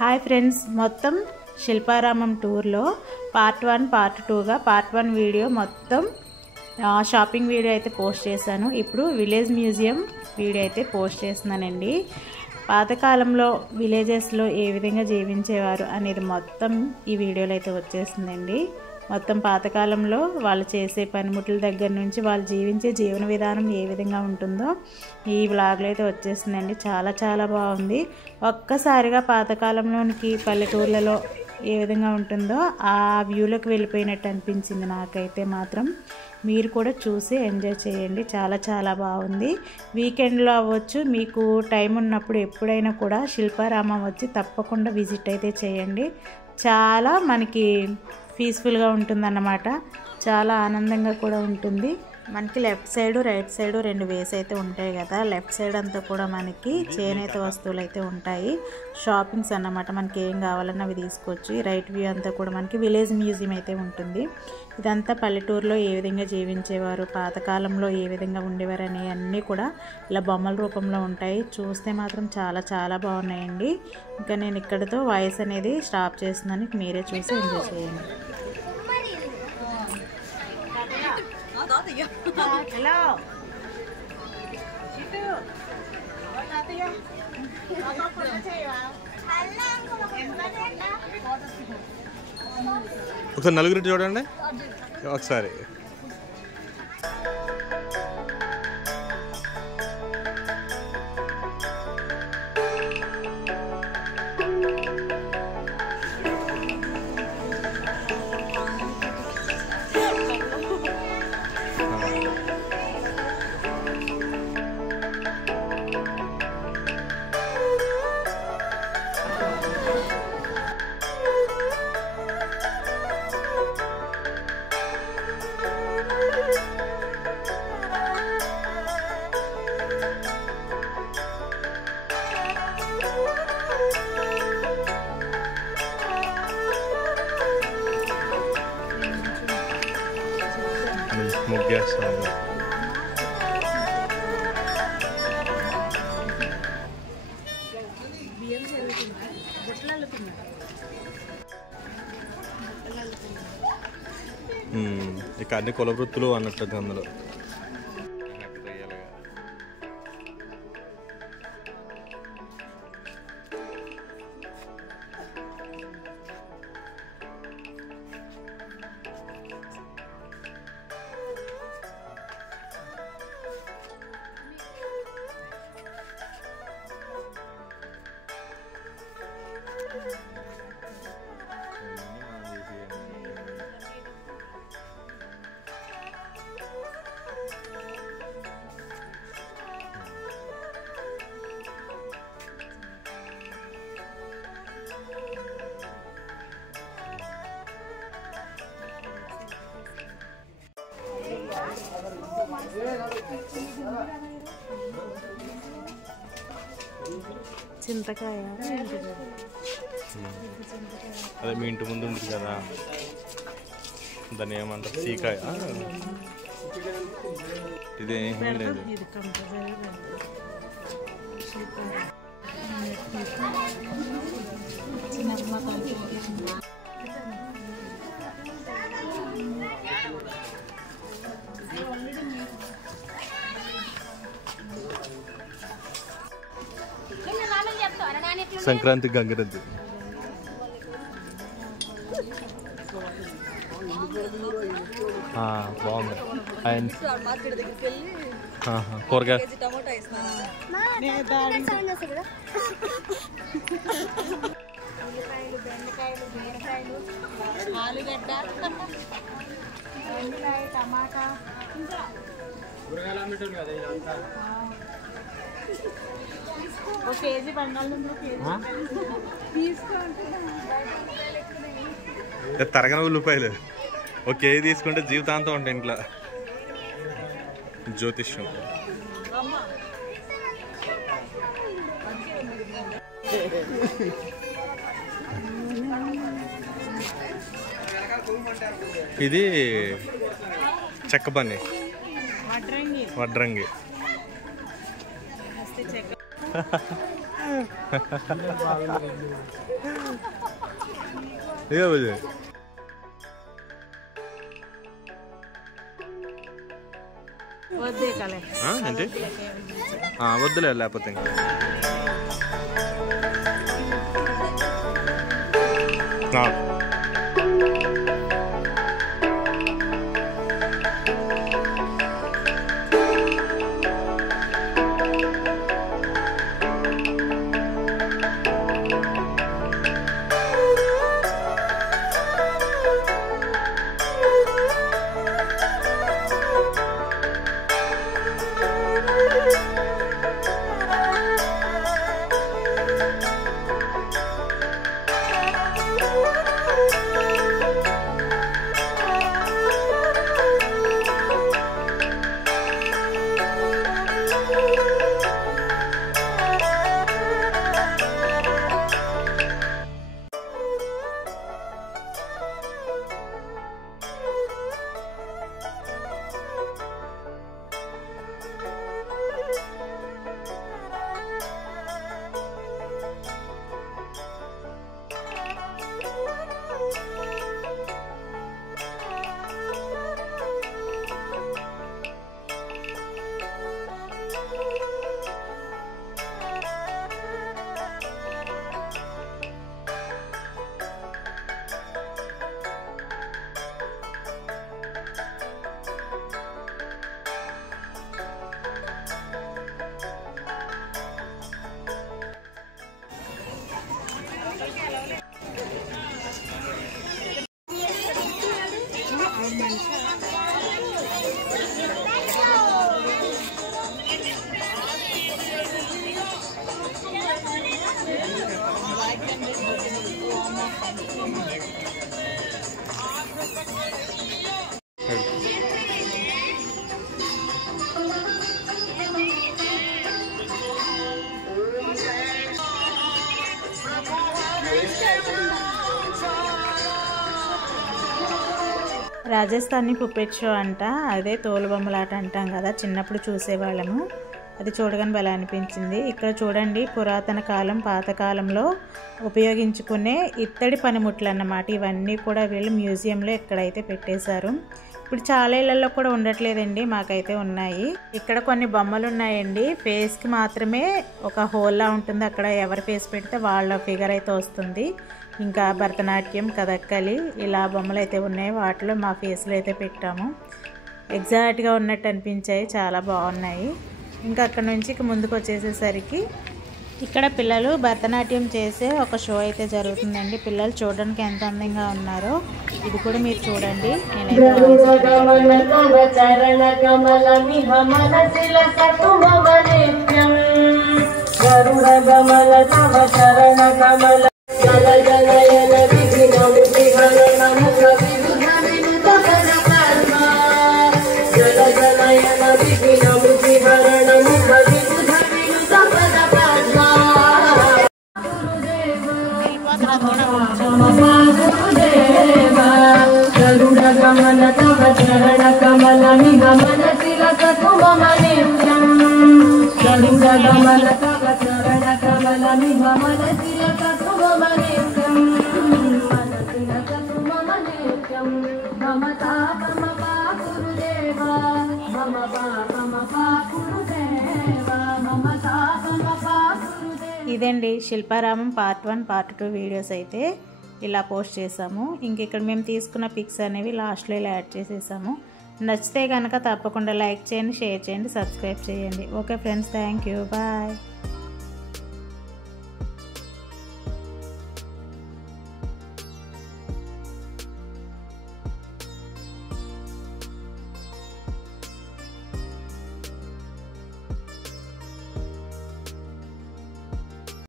Hi friends, మొత్తం శిల్పారామం టూర్లో part 1 part 2గా పార్ట్ 1 వీడియో మొత్తం షాపింగ్ వీడియో అయితే పోస్ట్ చేశాను. ఇప్పుడు విలేజ్ మ్యూజియం వీడియో అయితే పోస్ట్ చేస్తున్నానండి. పాతకాలంలో విలేజెస్లో ఏ విధంగా జీవించేవారు అనేది మొత్తం ఈ వీడియోలో అయితే వచ్చేస్తుందండి. మొత్తం పాతకాలంలో వాళ్ళు చేసే పనిముట్ల దగ్గర నుంచి వాళ్ళు జీవించే జీవన విధానం ఏ విధంగా ఉంటుందో ఈ వ్లాగ్లో అయితే వచ్చేస్తుందండి. చాలా చాలా బాగుంది. ఒక్కసారిగా పాతకాలంలోనికి పల్లెటూర్లలో ఏ విధంగా ఉంటుందో ఆ వ్యూలోకి వెళ్ళిపోయినట్టు అనిపించింది నాకైతే మాత్రం. మీరు కూడా చూసి ఎంజాయ్ చేయండి. చాలా చాలా బాగుంది. వీకెండ్లో అవ్వచ్చు, మీకు టైం ఉన్నప్పుడు ఎప్పుడైనా కూడా శిల్పారామం వచ్చి తప్పకుండా విజిట్ అయితే చేయండి. చాలా మనకి పీస్ఫుల్గా ఉంటుందన్నమాట. చాలా ఆనందంగా కూడా ఉంటుంది. మనకి లెఫ్ట్ సైడ్ రైట్ సైడ్ 2 వేస్ అయితే ఉంటాయి కదా. లెఫ్ట్ సైడ్ అంతా కూడా మనకి చేనేత వస్తువులు అయితే ఉంటాయి, షాపింగ్స్ అన్నమాట. మనకి ఏం కావాలన్నా అవి తీసుకోవచ్చు. రైట్ వ్యూ అంతా కూడా మనకి విలేజ్ మ్యూజియం అయితే ఉంటుంది. ఇదంతా పల్లెటూరులో ఏ విధంగా జీవించేవారు, పాతకాలంలో ఏ విధంగా ఉండేవారు అనే అన్నీ కూడా ఇలా బొమ్మల రూపంలో ఉంటాయి. చూస్తే మాత్రం చాలా చాలా బాగున్నాయండి. ఇంకా నేను ఇక్కడతో వాయిస్ అనేది స్టాప్ చేస్తున్నాను, మీరే చూసి ఎంజాయ్ చేయండి. హలో ఒకసారి నలుగురు చూడండి ఒకసారి. ముగ్గేస్తాము. ఇక అన్ని కుల వృత్తులు అన్నట్టు అందులో. చింతకాయ అదే మీ ఇంటి ముందు ఉంటుంది కదా, దాన్ని ఏమంటారు, సీకాయ. ఇదేం లేదు. సంక్రాంతి గంగిరెద్దు. బాగుంది. కూరగాయ బెండకాయలు, బీరకాయలు, ఆలుగడ్డ, బెండకాయ, టమాటా, ఒక కేజీ బంగాళదుంపలు తరగని ఉల్లిపాయలు ఒక కేజీ తీసుకుంటే జీవితాంతం ఉంటాయి ఇంట్లో. జ్యోతిష్యం. ఇది చెక్క పని, వడ్రంగి. ఏంటి వద్దులే లేకపోతే రాజస్థానీ పుప్పెట్ షో అంట, అదే తోలుబొమ్మలాట అంటాం కదా, చిన్నప్పుడు చూసేవాళ్ళము. అది చూడగానే భలే అనిపించింది. ఇక్కడ చూడండి, పురాతన కాలం పాతకాలంలో ఉపయోగించుకునే ఇత్తడి పనిముట్లు అన్నమాట. ఇవన్నీ కూడా వీళ్ళు మ్యూజియంలో ఎక్కడైతే పెట్టేశారు. ఇప్పుడు చాలా ఇళ్లలో కూడా ఉండట్లేదండి, మాకైతే ఉన్నాయి. ఇక్కడ కొన్ని బొమ్మలు ఉన్నాయండి. ఫేస్కి మాత్రమే ఒక హోల్లా ఉంటుంది, అక్కడ ఎవరి ఫేస్ పెడితే వాళ్ళ ఫిగర్ అయితే వస్తుంది. ఇంకా భరతనాట్యం, కథక్కలి ఇలా బొమ్మలు అయితే ఉన్నాయి. వాటిలో మా ఫేస్లో అయితే పెట్టాము. ఎగ్జాక్ట్గా ఉన్నట్టు అనిపించాయి, చాలా బాగున్నాయి. ఇంకా అక్కడ నుంచి ముందుకు వచ్చేసేసరికి ఇక్కడ పిల్లలు భరతనాట్యం చేసే ఒక షో అయితే జరుగుతుందండి. పిల్లలు చూడడానికి ఎంత అందంగా ఉన్నారో ఇది కూడా మీరు చూడండి. ఇదండి శిల్పారామం పార్ట్ 1 పార్ట్ 2 వీడియోస్ అయితే ఇలా పోస్ట్ చేసాము. ఇంక ఇక్కడ మేము తీసుకున్న పిక్స్ అనేవి లాస్ట్లో ఇలా యాడ్ చేసేసాము. నచ్చితే కనుక తప్పకుండా లైక్ చేయండి, షేర్ చేయండి, సబ్స్క్రైబ్ చేయండి. Okay friends, thank you, bye.